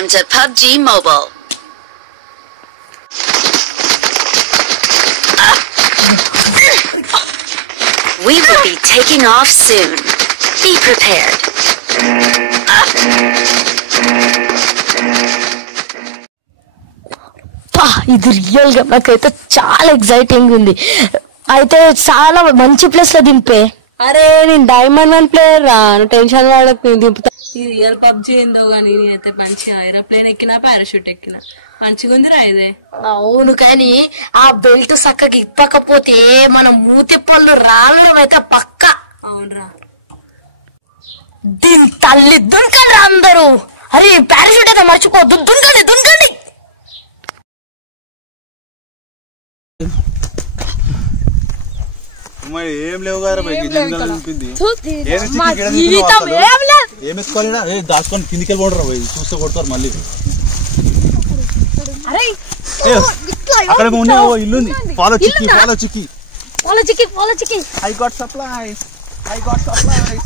Welcome to PUBG Mobile. We will be taking off soon. Be prepared. ఇది real గా నాకైతే చాలా exciting ఉంది. అయితే చాలా మంచి ప్లేస్ లో దింపే. అరే నేను డైమండ్ 1 ప్లేయర్ రా, టెన్షన్ వాడకు, నేను దింపుతా. ఈ రియల్ పబ్జీ ఏందో గానీ నేనైతే మంచిగా ఏరోప్లేన్ ఎక్కినా పారాషూట్ ఎక్కినా మంచిగా ఉంది రా ఇదే. అవును, కానీ ఆ బెల్ట్ చక్కగా ఇప్పకపోతే మన మూతి పళ్ళు రావడం అయితే పక్క. అవునరా, దీని తల్లి దున్కండి రా అందరూ. అరే పారాషూట్ అయితే మర్చిపోద్దు, దున్కండి దున్కండి. ఏం లేవు గారు ఏం ఎత్తుకోవాలి దాచుకొని కిందికి వెళ్ళిపోడరా పోయి చూస్తే కొడతారు మళ్ళీ. అక్కడ ఇల్లుంది, follow chikki follow chikki follow chikki follow chikki. I got supplies. I got supplies.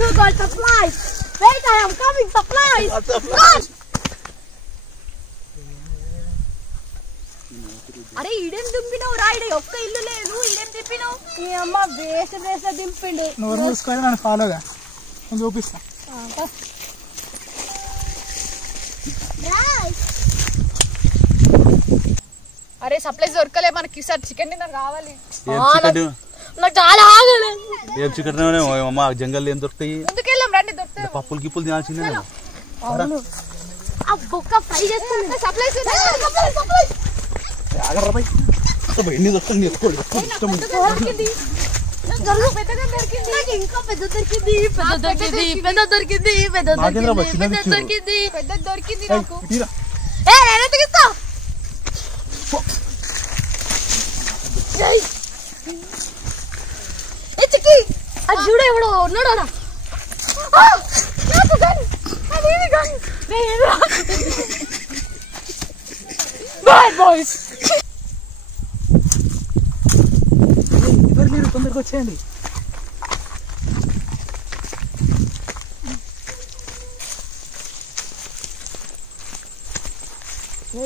You got supplies. Wait, I am coming. Supplies. అరే ఇడేం దింపినావు రా, ఇడ ఒక్క ఇల్లు లేదు, ఇడేం దింపినావు? ఈ అమ్మ వేస దింపిండు. నోరు మూసుకొని నన్ను ఫాలోగా నేను చూపిస్తా. అరే సప్లైస్ దొరకలే మనకి, సార్ చికెన్ డిన్నర్ కావాలి. నాకు చాలా ఆగలే. ఏం చికెన్ జంగల్ ఏం దొరుకుతాయి? ముందుకెళ్ళాం రండి, దొరుకుతాయి. పప్పులు గిప్పులు తినాల్సిందే. ఆ బొక్క ఫ్రై చేస్తాను. సప్లైస్ ఎన్ని దొరుకుతుంది ఇంకా పెద్ద దొరికింది, పెద్ద దొరికింది, పెద్ద దొరికింది, పెద్ద దొరికింది, పెద్ద దొరికింది, పెద్ద దొరికింది నాకు. నేనెందుకిస్తా? చిక్కి అది చూడ ఎవడో ఉన్నాడు. మీరు తొందరగా వచ్చేయండి.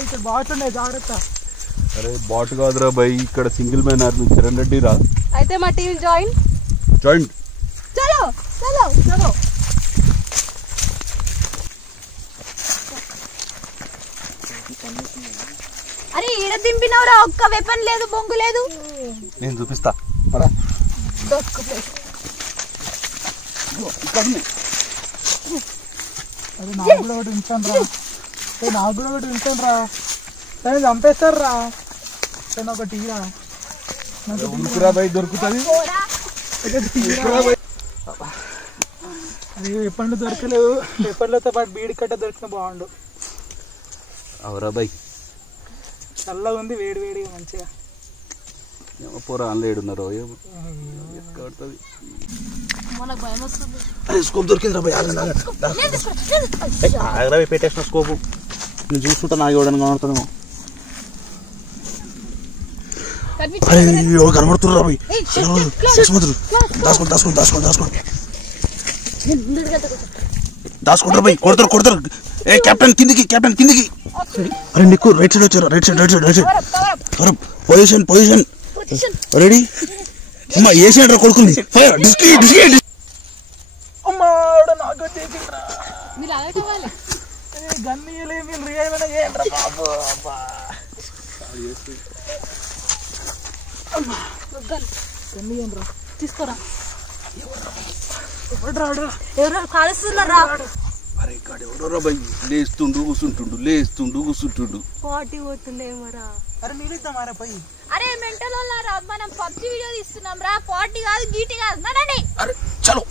ఇక్కడ బాగుంటుండే, జాగ్రత్త. అరే బాట్ కాదురా బై, ఇక్కడ single man army Charan Reddy రా. అయితే మా టీం జాయిన్. చలో చలో చలో. అరే ఈడ దింపినవరా, ఒక్క వెపన్ లేదు, బొంగు లేదు. నేను చూపిస్తా. అది నాకు కూడా ఒకటి ఉంచాను రా, నాకు కూడా ఒకటి ఉంచాను రా. దాన్ని చంపేస్తారు రా. ఒకటి దొరుకుతుంది. అది ఎప్పటి దొరకలేవు, ఎప్పటితో పాటు బీడి కట్ట దొరికిన బాగుండు. అవరా బై, చల్లగా ఉంది, వేడి వేడిగా మంచిగా. పోరా అందులో ఏడున్నారు. స్కోప్ దొరికింది రా బై, ఆగరా పెట్టేసిన స్కోప్. నేను చూసుకుంటా, నాకు ఇవ్వడానికి కనబడుతున్నామో. కనబడుతున్నారు బై, దాచుకుంటారు బై, కొడతారు. ఏ కెప్టెన్ కిందికి, కెప్టెన్ కిందికి. అరే నీకు రైట్ సైడ్ వచ్చారా, రైట్ సైడ్. Position ready. అమ్మా వేసేయండి రా కొడుకుని. నాకు వచ్చేసిండ్రా గన్నీయలే, మీరు రియల్ చేయండి బాబు. తీసుకోరా. ఎవరు కాలుస్తున్నారా? అరే ఇక్కడ ఎవడో బై, లేస్తుండు కూర్చుంటుండు. పార్టీ పోతుండేమరా. అరే మీరు ఇద్దామారా పోయి. అరే మెంటల్ వాళ్ళారా, మనం పబ్జి వీడియో తీస్తున్నాం రా, పార్టీ కాదు గీటీ కాదు, నడండి. అరే చలో.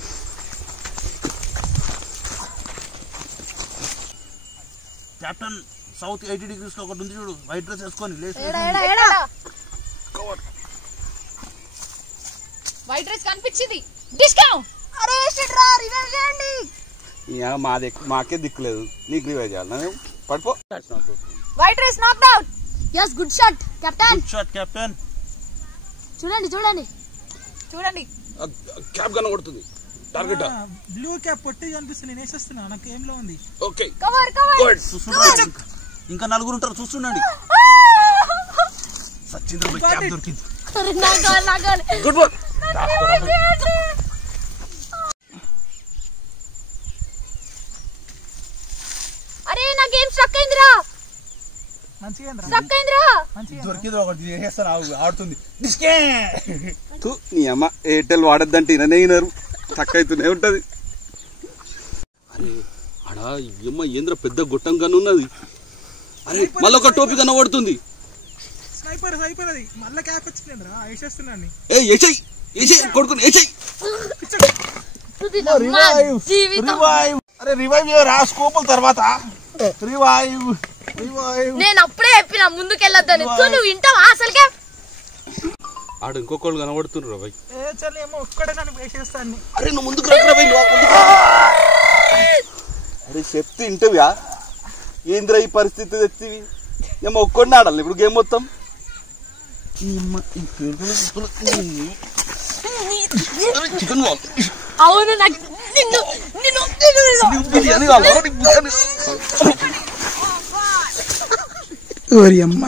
కెప్టెన్ సౌత్ 80 degrees లో ఒకటి ఉంది చూడు, వైట్ డ్రెస్ వేసుకొని వైట్ డ్రెస్ కనిపించింది. డిస్కౌంట్. అరే షిట్రా, రివైవ్ చేయండి. మాకే దిక్కులేదు, నీకు రివైవ్ చేయాలి. పడిపో. White dress knock down. yes good shot captain. Good shot captain. చూడండి చూడండి. క్యాప్ గన్ కొడుతుంది. టార్గెట్ బ్లూ క్యాప్ పొట్టి కనిపిస్తుంది నేను వేసేస్తున్నా నాకు ఏంలో ఉంది ఓకే కవర్ కవర్ ఇంకా 4 ఉంటారు చూస్తుండండి సచింద్ర బై క్యాప్ దొరికింది నాగాలి గుడ్ వన్ అరే నా గేమ్ స్టక్ అయిందిరా మంచిగా స్టక్ అయిందిరా దొరికింది ఒకటి చేసేస్తాను ఆడుతుంది నీ అమ్మ ఎయిర్టెల్ వాడద్దంటే ఇనరు చక్క అవుతూనే ఉంటది అరే అడా అమ్మ ఏంద్ర పెద్ద గొట్టం గన్ను ఉన్నది అరే మళ్ళీ ఒక టోపీ కనబడుతుంది స్నైపర్ అది మళ్ళీ క్యాప్ వచ్చిందిరా వేసేస్తున్నాను ఏసేయ్ కొడుకుని ఏసేయ్ అరే రివైవ్ రా స్కోపుల తర్వాత రివైవ్ నేను అప్పుడే చెప్పిన ముందుకెళ్ళొద్దని నువ్వు వింటావా అసలుకే ఆడు ఇంకొకళ్ళు కనబడుతున్నారు బాయ్ ఏమో ఒక్కడే నన్ను వేసేస్తాను అరే నువ్వు ముందుకు రా బాయ్ అరే చెప్తే ఇంటవ్యా ఏంద్రా ఈ పరిస్థితి తెచ్చివి ఏమో ఒక్కడిని ఆడాలి ఇప్పుడు గేమ్ మొత్తం చికెన్ బాల్ అవును నాకు బిర్యానీ కావాలి ఓరి అమ్మ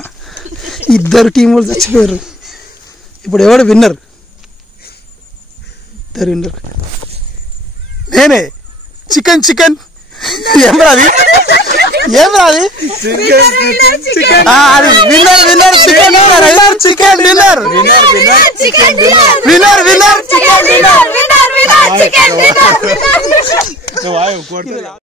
ఇద్దరు టీములు చచ్చిపోయారు ఇప్పుడు ఎవడు విన్నర్ ఇద్దరు విన్నర్ నేనే చికెన్ ఏం రాది విన్నర్ చికెన్